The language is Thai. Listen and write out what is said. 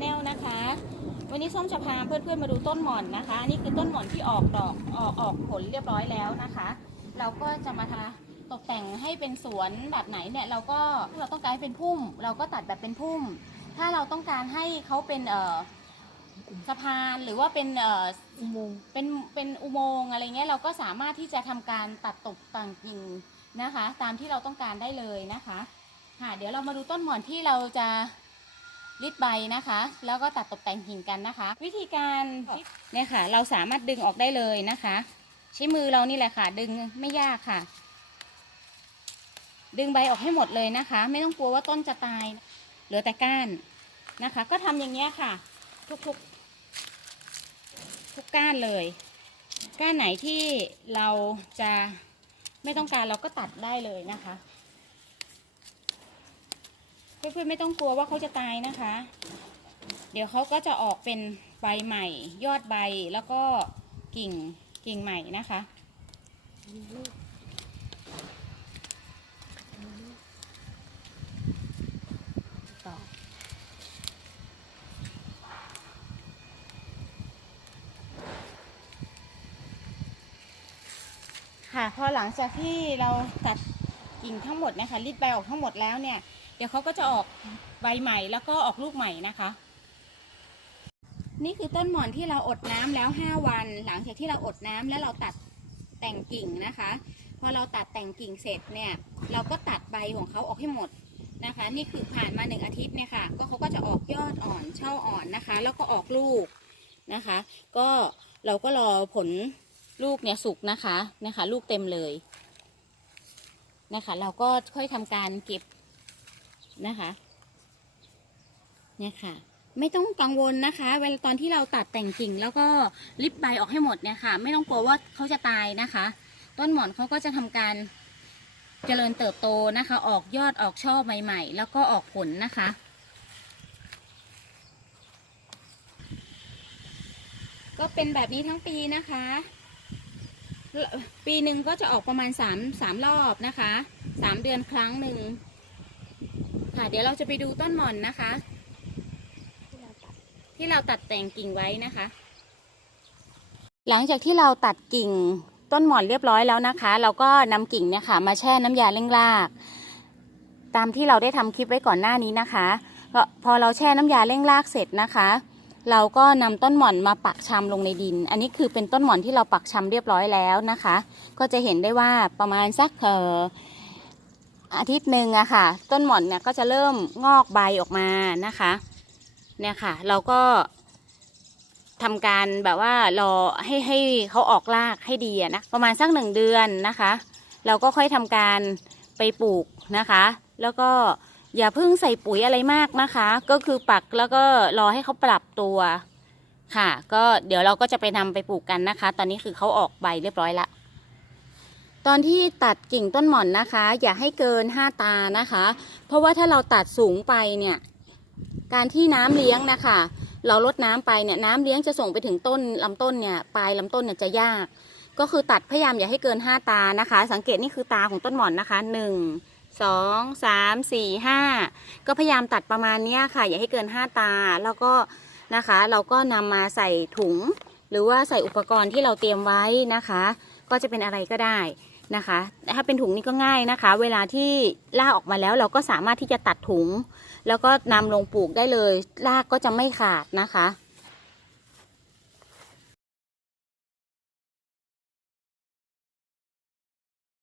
แนลนะคะ วันนี้ส้มจะพาเพื่อนๆมาดูต้นหม่อนนะคะอันนี่คือต้นหม่อนที่ออกดอกออกออกผลเรียบร้อยแล้วนะคะ เราก็จะมาทาตกแต่งให้เป็นสวนแบบไหนเนี่ยเราก็ถ้าเราต้องการให้เป็นพุ่ม เราก็ตัดแบบเป็นพุ่ม ถ้าเราต้องการให้เขาเป็นเอ่อสะพานหรือว่าเป็นเอ่ออุโมงค์เป็นเป็นอุโมงค์อะไรเงี้ยเราก็สามารถที่จะทำการตัดตกแต่งกิ่งนะคะ ตามที่เราต้องการได้เลยนะคะค่ะเดี๋ยวเรามาดูต้นหม่อนที่เราจะ ริดใบนะคะ แล้วก็ตัดตกแต่งกิ่งกันนะคะ วิธีการเนี่ยค่ะ เราสามารถดึงออกได้เลยนะคะ ใช้มือเรานี่แหละค่ะ ดึงไม่ยากค่ะ ดึงใบออกให้หมดเลยนะคะ ไม่ต้องกลัวว่าต้นจะตาย เหลือแต่ก้านนะคะ ก็ทำอย่างเงี้ยค่ะ ทุกๆทุกก้านเลย ก้านไหนที่เราจะไม่ต้องการเราก็ตัดได้เลยนะคะ เพื่อนๆไม่ต้องกลัวว่าเขาจะตายนะคะ เดี๋ยวเขาก็จะออกเป็นใบใหม่ ยอดใบแล้วก็กิ่งกิ่งใหม่นะคะ ต่อค่ะพอหลังจากที่เราตัดกิ่งทั้งหมดนะคะรีดใบออกทั้งหมดแล้วเนี่ย ดี๋ยวเขาก็จะออกใบใหม่แล้วก็ออกลูกใหม่นะคะ นี่คือต้นหมอนที่เราอดน้ำแล้ว 5 วัน หลังจากที่เราอดน้ำแล้วเราตัดแต่งกิ่งนะคะ พอเราตัดแต่งกิ่งเสร็จเนี่ย เราก็ตัดใบของเขาออกให้หมดนะคะ นี่คือผ่านมาหนึ่งอาทิตย์เนี่ยค่ะ ก็เขาก็จะออกยอดอ่อนช่ออ่อนนะคะ แล้วก็ออกลูกนะคะ ก็เราก็รอผลลูกเนี่ยสุกนะคะนะคะ ลูกเต็มเลยนะคะ เราก็ค่อยทำการเก็บ นะคะ เนี่ยค่ะ ไม่ต้องกังวลนะคะ เวลาตอนที่เราตัดแต่งกิ่ง แล้วก็ริบใบออกให้หมดเนี่ยค่ะ ไม่ต้องกลัวว่าเขาจะตายนะคะ ต้นหมอนเขาก็จะทำการเจริญเติบโตนะคะ ออกยอดออกช่อใหม่ๆ แล้วก็ออกผลนะคะก็เป็นแบบนี้ทั้งปีนะคะ ปีหนึ่งก็จะออกประมาณสามสามรอบนะคะสามเดือนครั้งหนึ่ง ค่ะ เดี๋ยวเราจะไปดูต้นหม่อนนะคะ ที่เราตัดแต่งกิ่งไว้นะคะ หลังจากที่เราตัดกิ่งต้นหม่อนเรียบร้อยแล้วนะคะ เราก็นำกิ่งเนี่ยค่ะ มาแช่น้ำยาเร่งราก ตามที่เราได้ทำคลิปไว้ก่อนหน้านี้นะคะพอเราแช่น้ำยาเร่งรากเสร็จนะคะ เราก็นำต้นหม่อนมาปักชำลงในดิน อันนี้คือเป็นต้นหม่อนที่เราปักชำเรียบร้อยแล้วนะคะ ก็จะเห็นได้ว่าประมาณสักเอ่อ อาทิตย์หนึ่งอะค่ะ ต้นหม่อนเนี่ยก็จะเริ่มงอกใบออกมานะคะ เนี่ยค่ะ เราก็ทำการแบบว่ารอให้ให้เขาออกรากให้ดีอะนะประมาณสักหนึ่งเดือนนะคะ เราก็ค่อยทำการไปปลูกนะคะ แล้วก็อย่าเพิ่งใส่ปุ๋ยอะไรมากนะคะ ก็คือปักแล้วก็รอให้เขาปรับตัวค่ะ ก็เดี๋ยวเราก็จะไปนำไปปลูกกันนะคะ ตอนนี้คือเขาออกใบเรียบร้อยละ ตอนที่ตัดกิ่งต้นหม่อนนะคะ อย่าให้เกิน 5 ตานะคะ เพราะว่าถ้าเราตัดสูงไปเนี่ย การที่น้ำเลี้ยงนะคะ เราลดน้ำไปเนี่ยน้ำเลี้ยงจะส่งไปถึงต้นลำต้นเนี่ยปลายลำต้นเนี่ยจะยาก ก็คือตัดพยายามอย่าให้เกิน 5 ตานะคะ สังเกตนี่คือตาของต้นหม่อนนะคะ 1 2 3 4 5 ก็พยายามตัดประมาณนี้ค่ะ อย่าให้เกิน 5 ตาแล้วก็นะคะ เราก็นำมาใส่ถุง หรือว่าใส่อุปกรณ์ที่เราเตรียมไว้นะคะ ก็จะเป็นอะไรก็ได้ นะคะถ้าเป็นถุงนี่ก็ง่ายนะคะ เวลาที่ลากออกมาแล้วเราก็สามารถที่จะตัดถุง แล้วก็นำลงปลูกได้เลยรากก็จะไม่ขาดนะคะ